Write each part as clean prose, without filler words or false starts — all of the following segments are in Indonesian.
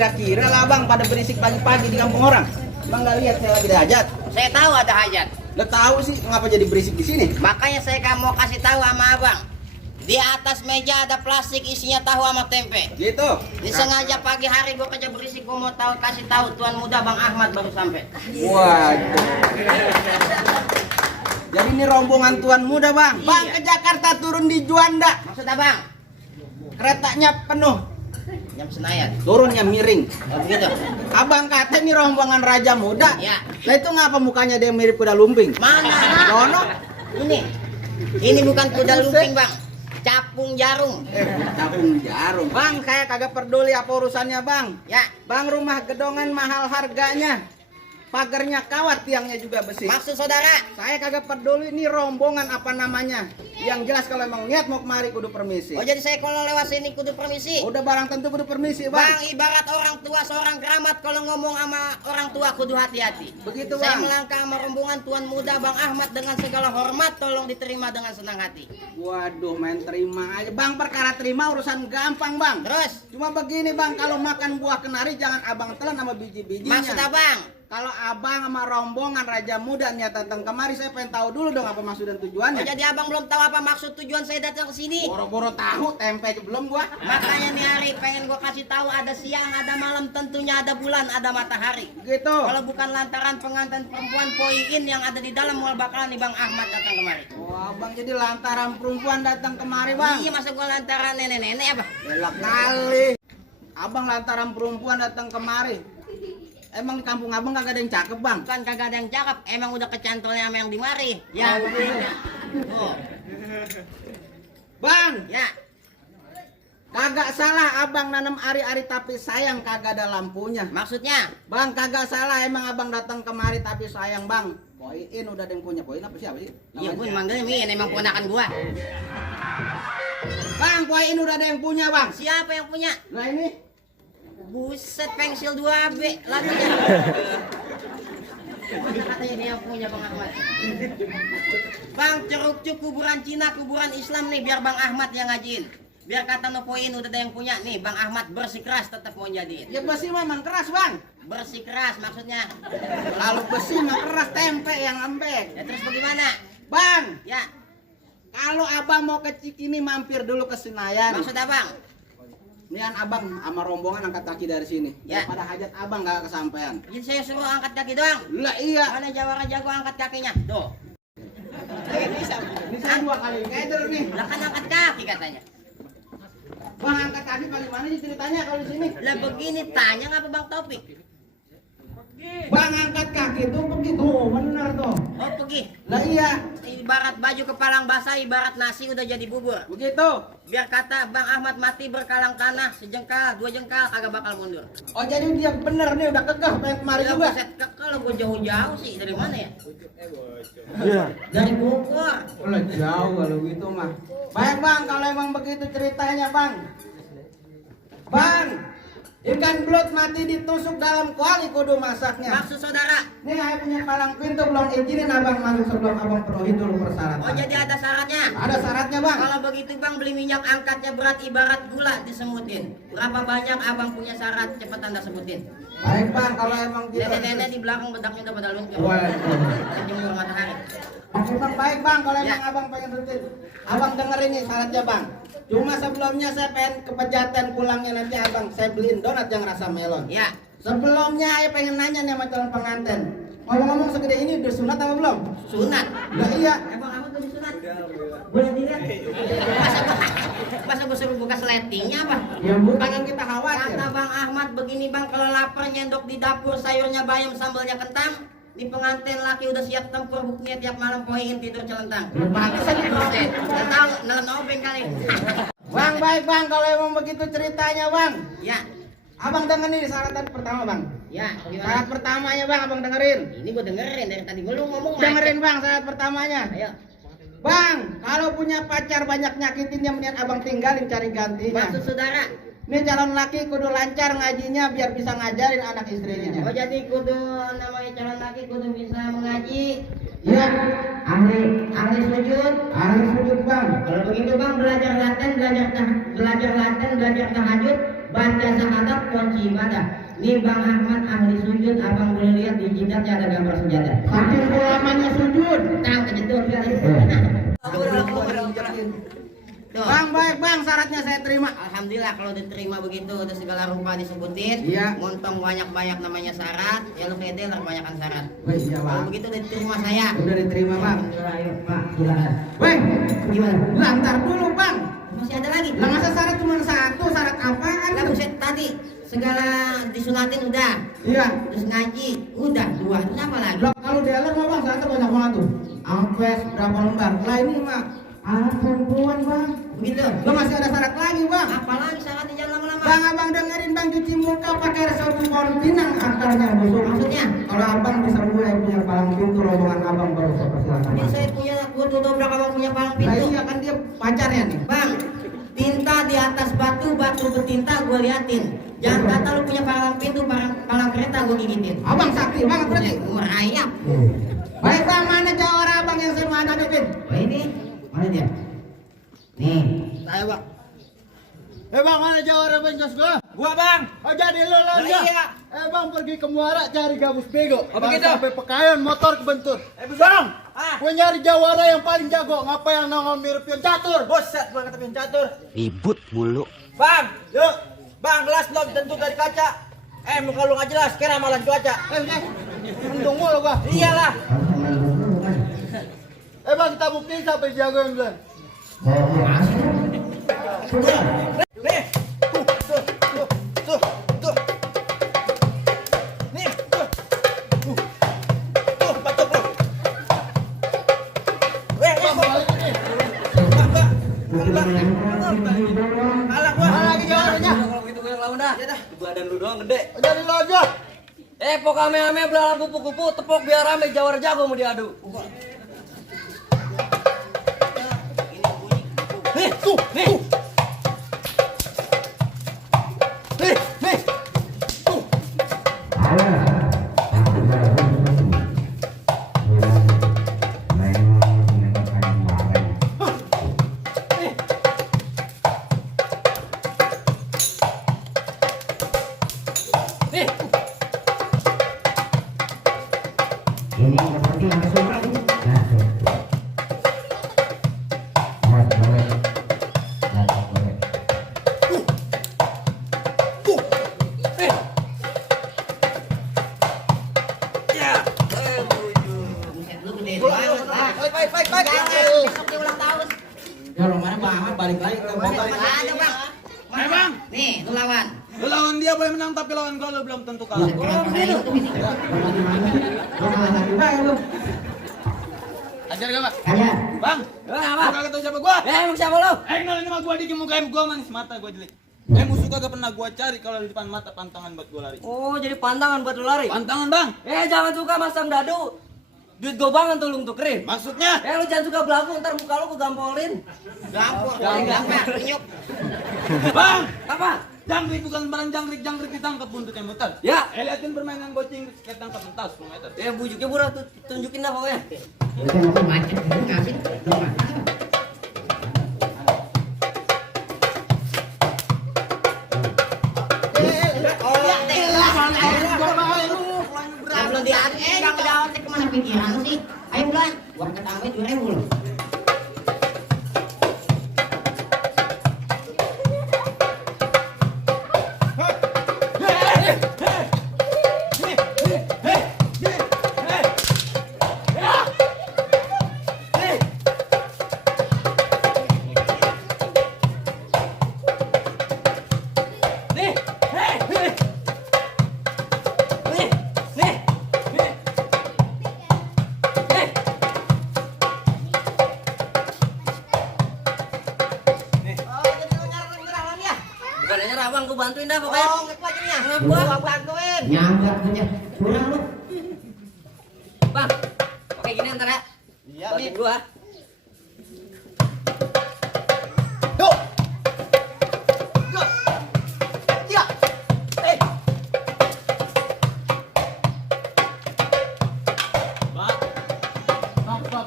kira-kira lah bang pada berisik pagi-pagi di kampung orang. Bang nggak lihat saya lagi ada hajat? Saya tahu ada hajat. Udah tahu sih, ngapa jadi berisik di sini? Makanya saya mau kasih tahu sama abang. Di atas meja ada plastik isinya tahu sama tempe. Gitu. Disengaja pagi hari gua kerja berisik, gua mau kasih tahu tuan muda Bang Ahmad baru sampai. Waduh. Jadi ini rombongan tuan muda bang. Iya. Bang ke Jakarta turun di Juanda. Maksud abang? Keretanya penuh. Jam Senayan. Turunnya miring. Oh begitu. Abang kata ini rombongan raja muda. Ya. Nah itu ngapa mukanya dia mirip kuda lumping? Mana? Dono. Ini bukan kuda lumping bang. Capung jarum. Tabung jarum. Bang saya kagak peduli apa urusannya bang. Ya. Bang rumah gedongan mahal harganya. Pagarnya kawat, tiangnya juga besi. Maksud saudara? Saya kagak peduli ini rombongan apa namanya. Yang jelas kalau emang niat mau kemari kudu permisi. Oh jadi saya kalau lewat sini kudu permisi. Udah barang tentu kudu permisi Bang, bang. ibarat orang tua seorang keramat kalau ngomong sama orang tua kudu hati-hati. Begitu Saya bang. melangkah sama rombongan tuan muda Bang Ahmad dengan segala hormat, tolong diterima dengan senang hati. Waduh main terima aja. Bang perkara terima urusan gampang bang. Terus, Cuma begini bang, kalau makan buah kenari jangan abang telan sama biji-bijinya. maksud abang? Kalau abang sama rombongan raja muda niat datang kemari, saya pengen tahu dulu dong apa maksud dan Oh, tujuannya. jadi abang belum tahu apa maksud tujuan saya datang ke sini? Boro-boro tahu, tempe aja belum gua. Makanya nih hari pengen gua kasih tahu ada siang, ada malam, tentunya ada bulan, ada matahari. Gitu. Kalau bukan lantaran pengantin perempuan poin yang ada di dalam mal bakalan nih Bang Ahmad datang kemari. Oh abang jadi lantaran perempuan datang kemari bang. Iya, masa gua lantaran nenek-nenek apa? Belak kali. Abang lantaran perempuan datang kemari. Emang di kampung abang kagak ada yang cakep bang? Bukan kagak ada yang cakep, emang udah kecantolnya sama yang di mari. Ya, begini. Oh, Bang, ya. kagak salah abang nanam ari-ari tapi sayang kagak ada lampunya. Maksudnya? Bang kagak salah emang abang datang kemari tapi sayang bang. Poin udah ada yang punya. Poin apa siapa sih? Iya pun Namanya? manggilnya Min, emang ponakan gua. Bang, poin udah ada yang punya bang. Siapa yang punya? Nah ini. Buset, pensil 2B lagunya. Masa katanya dia yang punya Bang Ahmad. Bang, ceruk cuk kuburan Cina, kuburan Islam nih biar Bang Ahmad yang ngajiin. Biar kata no poin udah ada yang punya nih, Bang Ahmad bersikeras tetap mau jadiin. Ya besi memang keras bang. Bersikeras maksudnya. Kalau besi mah keras tempe yang lembek. Ya terus bagaimana? Bang, Ya, kalau abang mau ke Cikini mampir dulu ke Senayan. maksud abang? Nian abang sama rombongan angkat kaki dari sini. Ya. Pada hajat abang gak kesampaian. Jadi saya suruh angkat kaki doang. Lah iya. Mana jawara jago angkat kakinya? Tuh. Ini saya 2 kali keder nih. Lah kan angkat kaki katanya. Bang angkat kaki bagaimana sih ceritanya kalau di sini? Lah begini tanya ngapa Bang Taufik? Bang angkat kaki tuh begitu, bener tuh. Oh pergi. Lah iya, Ibarat baju kepalang basah, ibarat nasi udah jadi bubur. begitu. Biar kata Bang Ahmad mati berkalang tanah, sejengkal, 2 jengkal, kagak bakal mundur. Oh jadi dia bener nih udah kekeh pengen kemari Ya juga. buset, kalau gue jauh-jauh sih, dari mana ya? Iya. Dari Bogor. Udah jauh kalau gitu mah. Baik bang, kalau emang begitu ceritanya bang. Bang, ikan belut mati ditusuk dalam kuali kudu masaknya. Maksud saudara? Nih saya punya palang pintu belum izinin abang masuk sebelum abang penuhi dulu persyaratan. Oh jadi ada syaratnya? Ada syaratnya bang. Kalau begitu Bang beli minyak angkatnya berat ibarat gula disemutin. Berapa banyak abang punya syarat cepat anda sebutin. Baik bang, kalau emang gitu. Nenek-nenek di belakang bedaknya udah pada luncur. Waalaikumsalam. Sejemur matahari. Oke bang, baik bang, kalau Ya. emang abang pengen rutin. Abang dengerin nih syaratnya bang. Cuma sebelumnya saya pengen ke Pejaten pulangnya nanti abang saya beliin donat yang rasa melon. Ya. Sebelumnya saya pengen nanya nih sama calon pengantin. Ngomong-ngomong segede ini udah sunat apa belum? Sunat. Lah iya. Emang kamu tuh disunat? Boleh dilihat? Masa gue suruh buka sletingnya apa? Ya bukan yang kita khawatir. Kata Bang Ahmad begini Bang, kalau lapar nyendok di dapur sayurnya bayam sambalnya kentang. Di pengantin laki udah siap tempur buktinya tiap malam poin tidur celentang. Pantesan itu. Nggak tahu nelen obeng kali. Bang, baik bang, kalau emang begitu ceritanya bang. Ya, Abang denger nih syarat pertama bang. ya. Syarat Gimana? pertamanya bang, abang dengerin. Ini gue dengerin dari tadi gue lu ngomong. Dengerin bang syarat pertamanya. Ayo. Bang, kalau punya pacar banyak nyakitin yang mendingan abang tinggalin cari gantinya. Maksud saudara? Ini calon laki kudu lancar ngajinya biar bisa ngajarin anak Oh istrinya. jadi kudu namanya calon laki kudu bisa mengaji. Iya, Ahli sujud. harus sujud bang. Kalau begitu Bang belajar Latin, belajar tahajud, baca syahadat kunci ibadah. Nih Bang Ahmad ahli sujud, abang boleh lihat di jidatnya ada gambar senjata. Saking lamanya sujud. Tahu kejedot kali. Tuh. Bang, baik bang, syaratnya saya terima. Alhamdulillah kalau diterima begitu udah segala rupa disebutin. Iya. Montong banyak-banyak namanya syarat, ya lu pede lah kebanyakan syarat. Wih, iya Kalau bang. begitu udah diterima saya. Udah diterima bang. Alhamdulillah, ayo Pak, silakan. Wih, Gimana? lantar dulu bang. Masih ada lagi? Lah masa syarat cuma satu, syarat apaan? Lah buset tadi segala disunatin udah, Iya. terus ngaji udah dua, terus apa lagi? Lah kalau di LR mah bang, syaratnya banyak banget tuh. Ampe berapa lembar? Lah ini mah anak perempuan bang. Begitu. Lo masih ada syarat lagi bang. Apalagi syaratnya jangan lama-lama. Bang, abang dengerin bang, cuci muka pakai sabun pohon pinang akarnya busuk. Maksudnya? Kalau abang bisa mulai punya palang pintu rombongan abang baru saya persilakan. Ini saya punya, gua tuh dobrak abang punya palang Nah pintu. iya kan dia pacarnya nih. Bang, tinta di atas batu, batu bertinta gua liatin. Jangan kata lu punya palang pintu, palang kereta gua gigitin. Abang sakti banget berarti. Merayap. Baik bang, mana jawara abang yang saya mau hadapin? Oh ini, mana dia? Nih, Saya bang. Bang, mana jawara bang jos gua? Gua bang. Oh jadi lo Lah ya? iya. Bang pergi ke Muara cari gabus bego. Oh, Bang, begitu? sampai Pekayon motor kebentur. Bang. Gue nyari jawara yang paling jago. Ngapa yang nongol mirip pion catur? Boset gua kata pion catur. Ribut mulu. Bang, yuk. Bang, gelas belum tentu dari kaca. Muka lu nggak jelas, kira malah cuaca. Untung mulu gua. Iyalah. Bang kita buktiin sampai jago yang bilang. Nih. Tuh. Nih, tuh. Baca bro. Bang balik ini. Kalah gua. Mana lagi jawaranya? Kalau gitu gue yang lawan dah. Badan lu doang gede. Jadi lo aja. Pok ame-ame belalang kupu-kupu tepok biar rame jawara jago mau diadu. Nih, tuh, nih. Nih. Tuh. Nih, ini yang penting langsung lagi. Buset lu gede banget lah. Baik. Jangan, besok dia ulang tahun. Ya lo mana bang, balik lagi ke Bang, bang. ada bang. Bang. Nih, lu lawan. Lu lawan dia boleh menang tapi lawan gua lu belum tentu kalah. Kurang begitu. Lo kalah lagi bang lu. Ajar gak, Pak? Kalian. Bang, apa? lu kagak tahu siapa gua? Emang siapa lu? Kenalin sama gua dikit muka gua manis mata gua jelek. Musuh kagak pernah gua cari kalau di depan mata pantangan buat gua lari. Oh, jadi pantangan buat lu lari. Pantangan, Bang. Jangan suka masang dadu. Duit gobangan tuh lu tukerin. Maksudnya? Lu jangan suka belagu, ntar muka lu kugampolin. Gampang, gampang, penyuk. Bang, Apa? jangkrik bukan barang jangkrik ditangkap buntutnya muter. Ya. Liatin permainan gocing kayak tangkap entas 10 meter. Bujuknya burah tuh tunjukin dah pokoknya. Itu mau macet, ngasih. Belum diadu, bang jawab kemana pikiran sih? Ayo bulan, gua ketawa 2.000 loh. Nih. Bukan nyerah bang, gua bantuin dah pokoknya. Gua bantuin. Nyambat punya. Kurang lu. Bang, oke gini ntar ya. Iya, Bantuin gua. Yuk. Iya. Bang. Ngapa?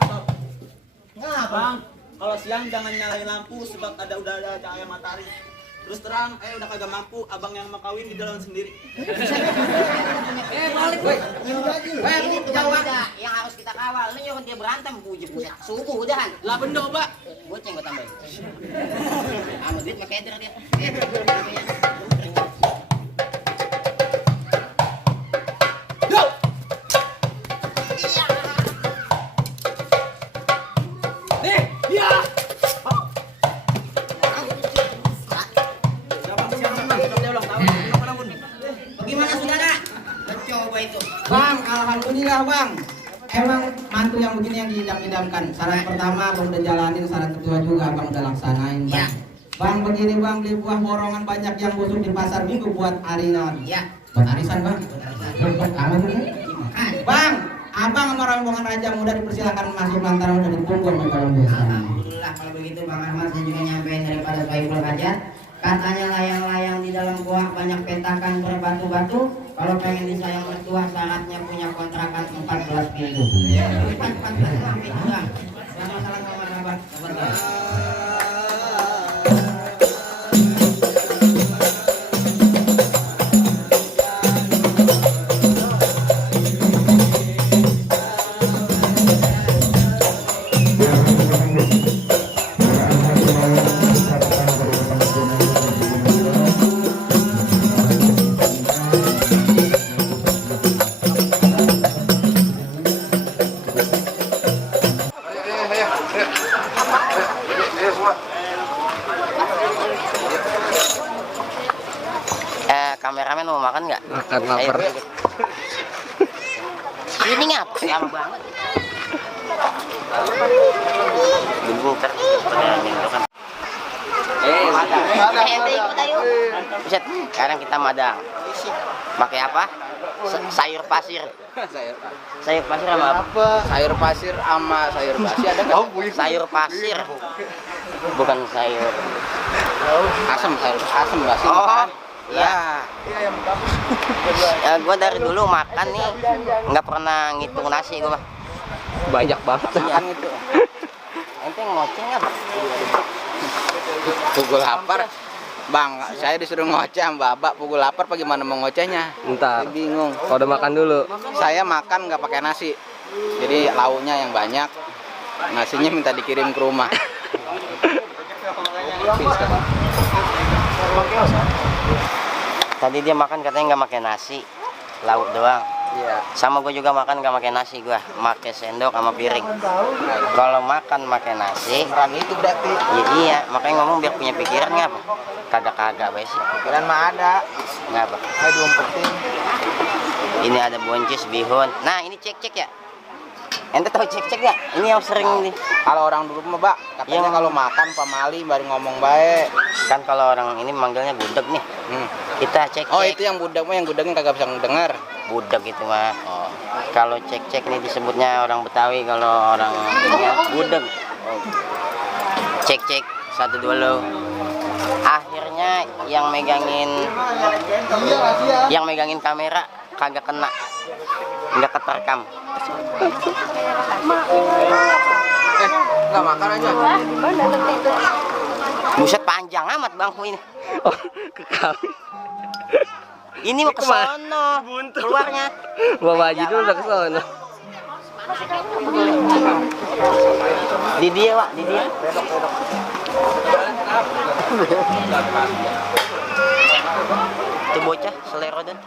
Bang, kalau siang jangan nyalain lampu sebab udah ada cahaya matahari. Terus terang, udah kagak mampu, abang yang mau kawin di dalam sendiri. Balik weh. Ini tuh ada yang harus kita kawal. Lu nyuruh dia berantem, puji subuh udahan. Lah bendo, Pak. Goceng gua tambahin. Anu duit pakai eder dia. Nih, iya. Bagaimana saudara? Coba itu. Bang, alhamdulillah bang. Emang mantu yang begini yang diidam-idamkan. Syarat pertama bang udah jalanin, syarat kedua juga bang udah laksanain bang. Ya. Bang begini bang, beli buah borongan banyak yang busuk di pasar minggu buat arisan. Ya. Buat arisan bang. Untuk kamu begini. Bang, abang sama rombongan Raja Muda dipersilakan masuk lantaran udah ditunggu sama calon desa. Alhamdulillah kalau begitu Bang Ahmad saya juga nyampein daripada Saiful Hajat. Katanya layang-layang di dalam gua banyak petakan berbatu-batu. Kalau pengen disayang mertua syaratnya punya kontrakan 14 minggu. 14 minggu Bang. Salam-salam kawan-kawan. Kameramen mau makan nggak? Makan lapar. Ayo, ini ngapa? Lama banget. Bentar. Ente ikut ayo. Buset, sekarang kita madang. Pakai apa? Sayur pasir. Sayur pasir sama apa? Sayur pasir sama sayur basi ada nggak? Sayur pasir. Bukan sayur. Asam, sayur asam basi. Oh, iya. Ya, gua dari dulu makan nih nggak pernah ngitung nasi gua mah. Banyak banget. Makan itu. Ente ngoceng apa? Pukul lapar. Bang, saya disuruh ngoceh sama Bapak pukul lapar apa gimana mau ngocehnya? Ntar. Saya bingung. Kalau udah makan dulu. Saya makan nggak pakai nasi. Jadi lauknya yang banyak. Nasinya minta dikirim ke rumah. Tadi dia makan katanya nggak pakai nasi, lauk doang. Iya. Sama gue juga makan nggak pakai nasi, gue pakai sendok sama piring. Kalau makan pakai nasi, Peran itu berarti. iya, makanya ngomong biar punya pikiran ngapa? Kagak baik sih. Pikiran mah ada. Ngapa? Saya diumpetin. Ini ada boncis, bihun. Nah, ini cek-cek ya. Ente tahu cek-cek nggak? Ini yang sering nih. Kalau orang dulu mah, Pak, katanya Yang- kalau makan pamali baru ngomong baik. Kan kalau orang ini manggilnya gudeg nih. Kita cek-cek. Oh, itu yang budak mah, yang budaknya kagak bisa dengar. Budeg itu mah. Kalau cek-cek ini disebutnya orang Betawi, kalau orang ini budeg. Cek-cek 1 2 lo. Akhirnya yang megangin kamera kagak kena. Enggak keterekam. Nggak makan aja. Buset panjang amat bangku ini. Oh, ke kami. Ini mau ke sono keluarnya. Bawa Haji dulu udah ke sono. Di dia, Wak, di dia. Itu bocah selero dan